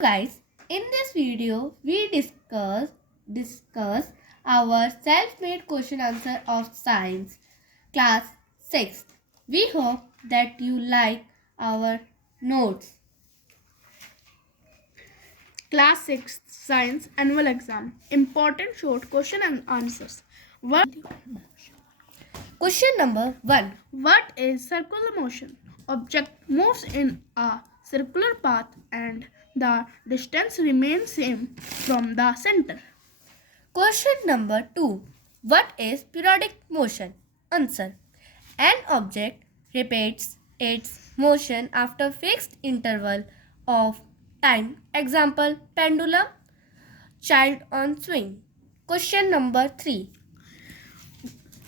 Guys, in this video we discuss our self-made question answer of science class 6. We hope that you like our notes. Class 6 Science Annual Exam. Important short question and answers. Question number 1. What is circular motion? Object moves in a circular path and the distance remains same from the center. Question number 2. What is periodic motion? Answer. An object repeats its motion after fixed interval of time. Example, pendulum, child on swing. Question number 3.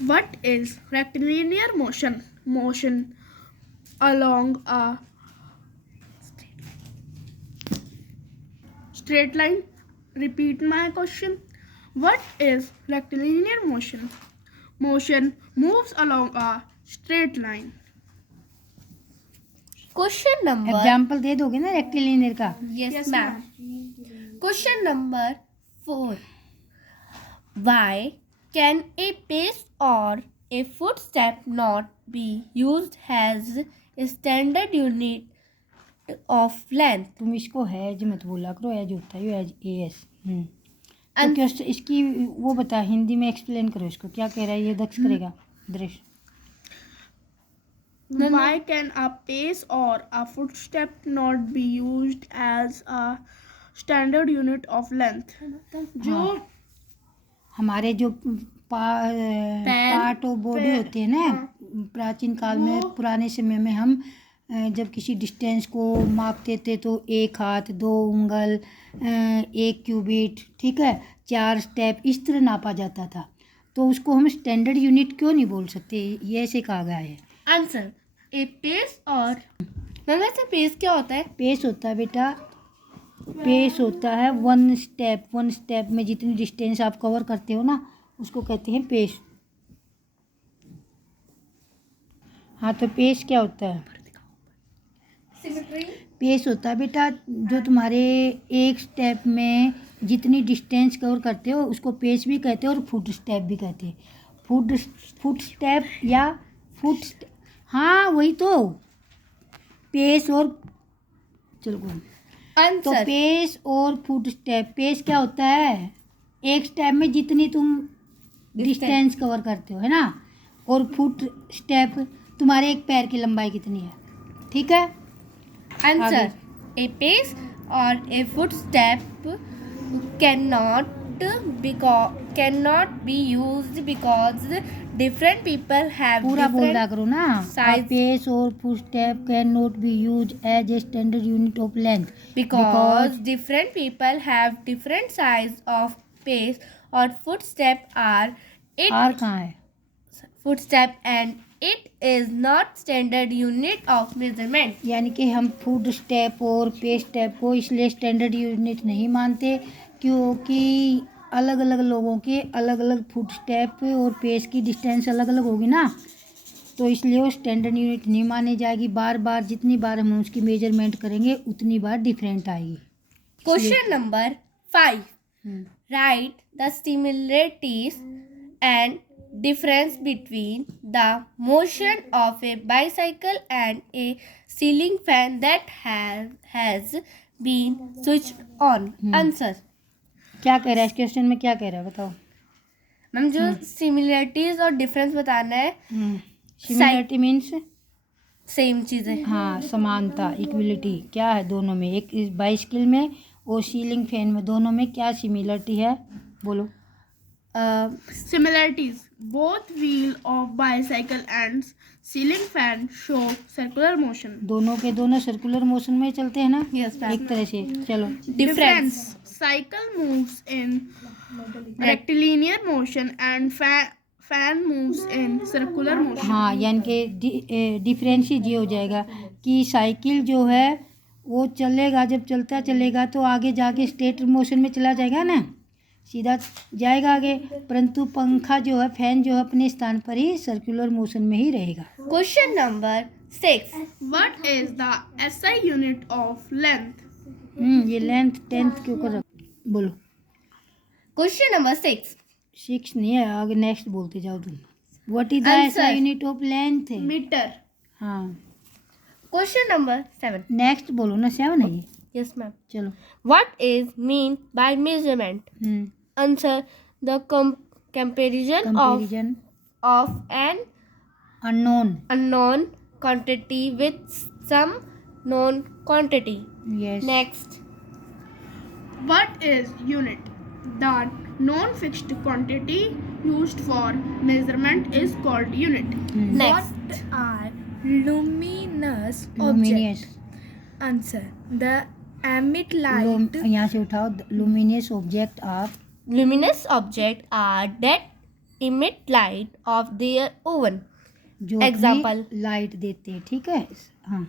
What is rectilinear motion? Motion along a straight line. Repeat my question. What is rectilinear motion? Motion moves along a straight line. Question number example दे दोगे ना rectilinear का? Yes, ma'am. Question number 4. Why can a pace or a footstep not be used as a standard unit of length? तुम इसको has मत बोला करो, has होता है हैज एस। तो And- क्या इसकी वो बता, हिंदी में एक्सप्लेन करो इसको, क्या कह रहा है ये? दक्ष करेगा। दृश्य Why can a pace or a footstep not be used as a standard unit of length? जो हमारे जो पार्ट ऑफ बॉडी होते हैं ना, प्राचीन काल में, पुराने समय में हम जब किसी डिस्टेंस को मापते थे तो 1 हाथ, 2 उंगल, 1 क्यूबिट, ठीक है, 4 स्टेप, इस तरह नापा जाता था। तो उसको हम स्टैंडर्ड यूनिट क्यों नहीं बोल सकते? ये ऐसे कहा गया है। आंसर, ए पेस और मैम वैसे पेस क्या होता है? पेस होता है बेटा, पेस होता है 1 स्टेप। 1 स्टेप में जितनी डिस्टेंस आप कवर करते हो ना, उसको कहते हैं पेस। हाँ, तो पेस क्या होता है? सिमेट्री। पेस होता है बेटा जो तुम्हारे 1 स्टेप में जितनी डिस्टेंस कवर करते हो उसको पेस भी कहते हैं और फुट स्टेप भी कहते हैं। फुट स्टेप या हाँ वही तो, पेस और चलो तो आंसर, पेस और फुट स्टेप। पेस क्या होता है? 1 स्टेप में जितनी तुम डिस्टेंस कवर करते हो, है ना। और फुट स्टेप तुम्हारे एक पैर की लंबाई कितनी है, ठीक है। आंसर, ए पेस और ए footstep cannot be used because different people have पूरा बोल रहा different करो ना। size. पेस और foot step can not be use as a standard unit of length because different people have different size of pace or footstep आर कहाँ है? footstep and it is not standard unit of measurement. यानी कि हम foot step और pace step को इसलिए standard unit नहीं मानते क्योंकि अलग अलग लोगों के अलग अलग फुट स्टेप और पेस की डिस्टेंस अलग अलग होगी ना, तो इसलिए वो स्टैंडर्ड यूनिट नहीं मानी जाएगी। बार बार जितनी बार हम उसकी मेजरमेंट करेंगे उतनी बार डिफरेंट आएगी। Question number 5. Write the similarities and difference between the motion of a bicycle and a ceiling fan that has been switched on. Answer. क्या कह रहा है इस क्वेश्चन में? क्या कह रहा है बताओ। मैम जो सिमिलरिटीज और डिफरेंस बताना है, सिमिलरिटी मीन्स सेम चीज़ें। हाँ, समानता, इक्वलिटी क्या है दोनों में? एक इस बाइसिकल में और सीलिंग फैन में, दोनों में क्या सिमिलरिटी है? बोलो। Similarities. Both wheel of bicycle and ceiling fan show circular motion. दोनों के दोनों सर्कुलर मोशन में चलते हैं ना, Yes, ma'am. एक तरह से। चलो। Difference. Cycle moves in rectilinear motion and fan moves in circular motion. हाँ, यानी कि डिफरेंस ये हो जाएगा कि साइकिल जो है वो चलेगा, जब चलता चलेगा तो आगे जाके स्ट्रेट मोशन में चला जाएगा ना, सीधा जाएगा आगे, परंतु पंखा जो है, फैन जो है, अपने स्थान पर ही सर्कुलर मोशन में ही रहेगा। Question number 6. What is the SI unit of length? ये लेंथ 10th के ऊपर बोलो। Question number 6. 6 नहीं है, आगे नेक्स्ट बोलते जाओ तुम। What is the Answer. SI unit of length? Metre. हाँ, Question number 7. नेक्स्ट बोलो ना, 7 है ये। Yes, ma'am. चलो। What is mean by measurement? Answer. The comparison comparison of an unknown. unknown quantity with some known quantity. Yes. Next. What is unit? The non-fixed quantity used for measurement is called unit. Next. What are luminous luminous. objects? Answer. The emit light. यहाँ से उठाओ। Luminous object of Luminous objects are that emit light of their own. जो Example. Light देते हैं, ठीक है। हाँ,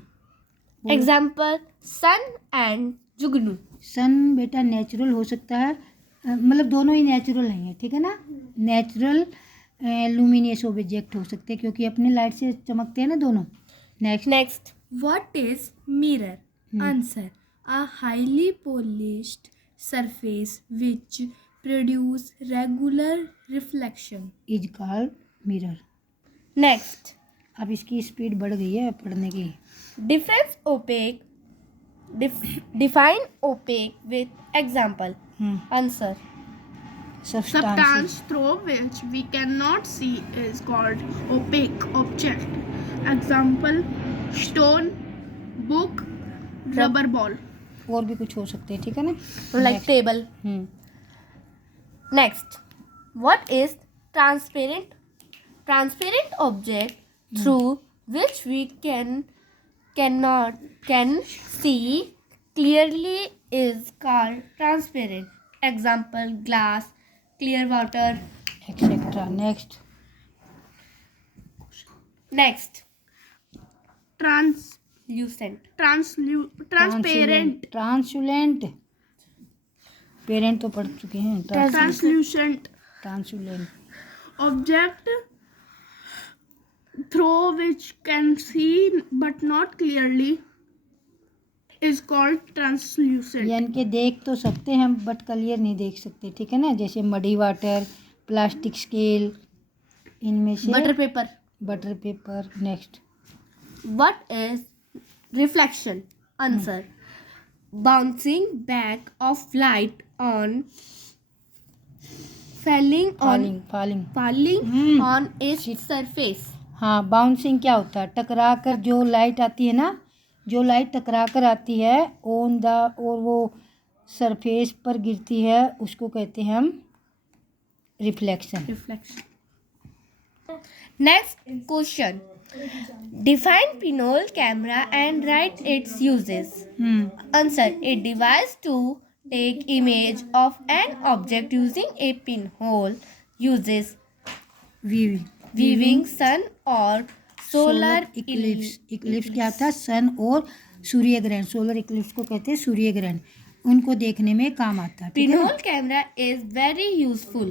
Example: sun and जुगनू. सन बेटा नेचुरल हो सकता है, मतलब दोनों ही नेचुरल हैं, ठीक है ना। नेचुरल लुमिनियस ऑब्जेक्ट हो सकते हैं क्योंकि अपने लाइट से चमकते हैं ना दोनों। Next. Next. What is mirror? Answer. A highly polished surface which produce regular reflection. Is called mirror. Next. अब इसकी स्पीड बढ़ गई है पढ़ने की। Difference opaque. Define opaque with example. Answer. Substance. Substance through which we cannot see is called opaque object. Example: stone, book, rubber ball. और भी कुछ हो सकते हैं, ठीक है ना। Like Next. table. Next. What is transparent? Transparent object through which we can see clearly is called transparent. Example: glass, clear water. Etcetera. Next. Next. Transparent. Translucent. पेरेंट तो पढ़ चुके हैं। Translucent ट्रांसुलेंट। object through which can see but not clearly is called translucent. यानी कि देख तो सकते हैं हम बट क्लियर नहीं देख सकते, ठीक है ना। जैसे मडी वाटर, प्लास्टिक स्केल, इनमें से Butter paper. Butter paper. Next. What is reflection? Answer. Bouncing back of light on falling falling. on its surface. हाँ, बाउंसिंग क्या होता है? टकरा कर जो लाइट आती है ना, जो लाइट टकरा कर आती है ऑन द, और वो सरफेस पर गिरती है, उसको कहते हैं हम reflection. Reflection. Next question. Define pinhole camera and write its uses. Answer. A device to take image of an object using a pinhole. Uses: viewing sun or solar Eclipse. Eclipse क्या था? सन और सूर्य ग्रहण। सोलर इक्लिप्स को कहते हैं सूर्य ग्रहण। उनको देखने में काम आता है, ठीक है। Pinhole camera is very useful.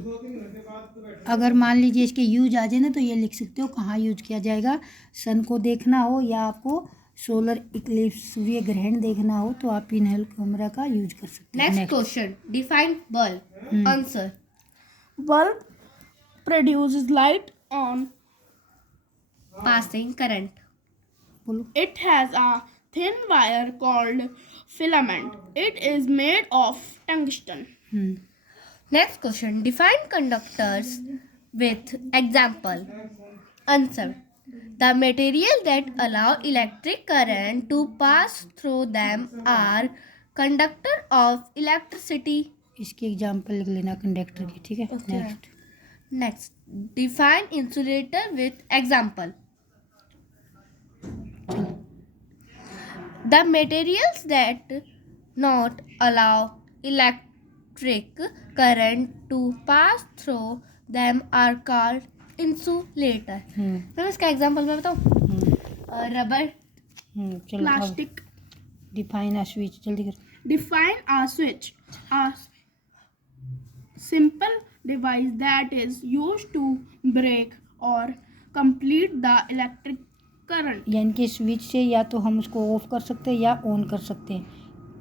अगर मान लीजिए इसके यूज आ जाए ना, तो ये लिख सकते हो कहाँ यूज किया जाएगा। सन को देखना हो या आपको सोलर इक्लिप्स सूर्य ग्रहण देखना हो तो आप पिनहोल कैमरा का यूज कर सकते हैं। Next question. Define bulb. Answer. Bulb produces light on. Passing current. बोलो। It has a thin wire called filament. It is made of tungsten. Next question. Define conductors with example. Answer. The material that allow electric current to pass through them are conductor of electricity. इसकी example लिख लेना conductor की, ठीक है। Okay. Next. Next. Define insulator with example. The materials that not allow electric current to pass through them are called insulator. मैं इसका example मैं बताऊँ? रबर. चलो। Plastic. डिफाइन अ स्विच, जल्दी करो। Define a switch. A simple device that is used to break or complete the electric current. यानी कि switch से या तो हम उसको ऑफ कर सकते हैं या ऑन कर सकते हैं।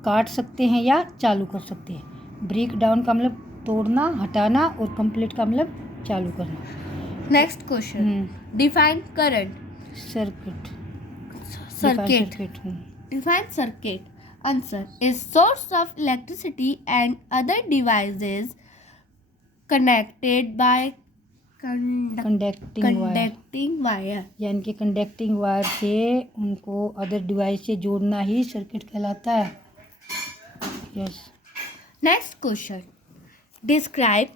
काट सकते हैं या चालू कर सकते हैं। ब्रेक डाउन का मतलब तोड़ना, हटाना, और कंप्लीट का मतलब चालू करना। Next question, define current. Circuit. Circuit. Define circuit. Answer is source of electricity and other devices connected by conducting wire, conducting wire. यानी कि कंडक्टिंग वायर से उनको अदर डिवाइस से जोड़ना ही सर्किट कहलाता है। Yes. Next question. Describe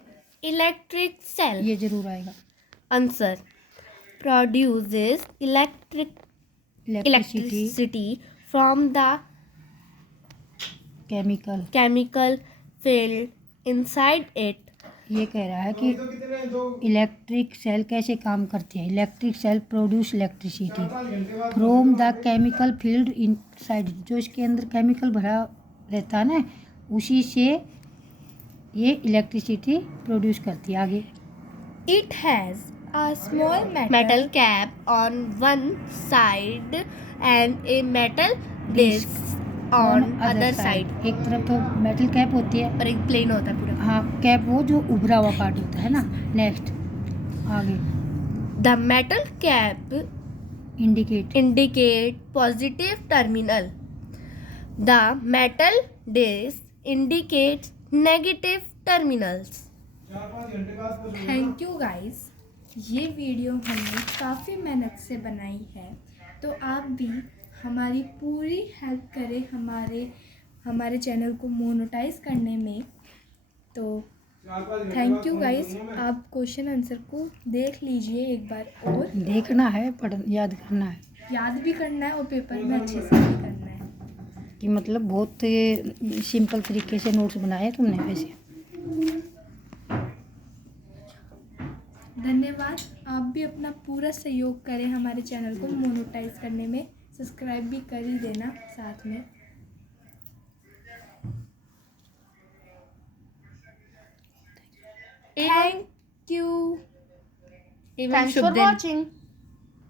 electric cell. ये जरूर आएगा। Answer produces electricity from the chemical field inside it. ये कह रहा है कि इलेक्ट्रिक सेल कैसे काम करते हैं। Electric cell produce electricity from the chemical field inside, जो इसके अंदर केमिकल भरा रहता है ना, उसी से ये इलेक्ट्रिसिटी प्रोड्यूस करती है। आगे। It has a small metal cap on one side and a metal disc on other side. एक तरफ तो मेटल कैप होती है और एक प्लेन होता है पूरा। हाँ, कैप वो जो उभरा हुआ पार्ट होता है ना। नेक्स्ट आगे। The metal cap indicate positive terminal. The metal disc indicates negative terminals. Thank you guys, ये वीडियो हमने काफ़ी मेहनत से बनाई है, तो आप भी हमारी पूरी हेल्प करें हमारे चैनल को मोनेटाइज करने में। तो थैंक यू गाइस, आप क्वेश्चन आंसर को देख लीजिए एक बार और देखना है, याद करना है, याद भी करना है और पेपर में अच्छे से भी करना है। कि मतलब बहुत सिंपल तरीके से नोट्स बनाए तुमने वैसे। धन्यवाद। आप भी अपना पूरा सहयोग करें हमारे चैनल को मोनेटाइज करने में, सब्सक्राइब भी कर ही देना साथ में। Thank you. Thanks for watching.